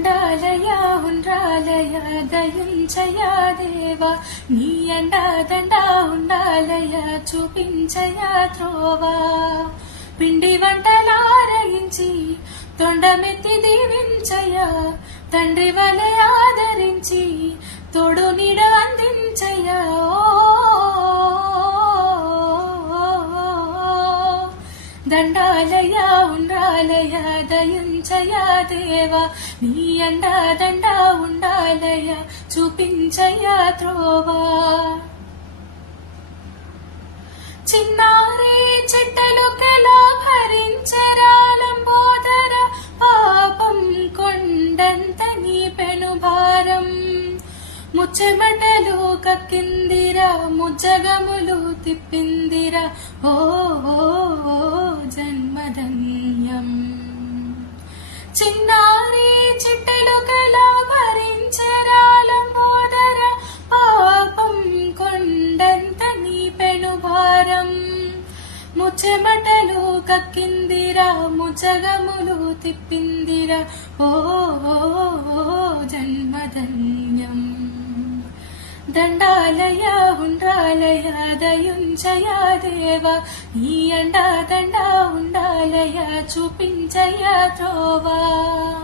ఉండాలయా దేవా. నీ అండాదండా ఉండాలయా చూపించయా త్రోవా. పిండి వంటలారయించి తొండమెత్తి దీవించయా తండ్రి వలె ఆదరించి తోడు దండాలయా ఉండాలయా దయించయా దేవా. నీ అండా దండా ఉండాలయా చూపించయా త్రోవా. చిన్నారే చెట్టలు కెలా భరించరాలంబోదర పాపం కొండంత నీ పెను భారం ముచ్చమటలు కక్కిందిరా ముజ్జగములు తిప్పిందిరా. ఓ చిన్నారి చిట్టలు కలా భరించరాలంబోదర పాపం కొండంత నీ పెను భారం ముచ్చెమటలు కక్కిందిరా ముచగములు తిప్పిందిరా ఓ ఓ జన్మధన్యం. దండాలయ ఉండాలయ దయుంచయా దేవా. నీ అండా దండా ఉండాలయ చూపించయా త్రోవా.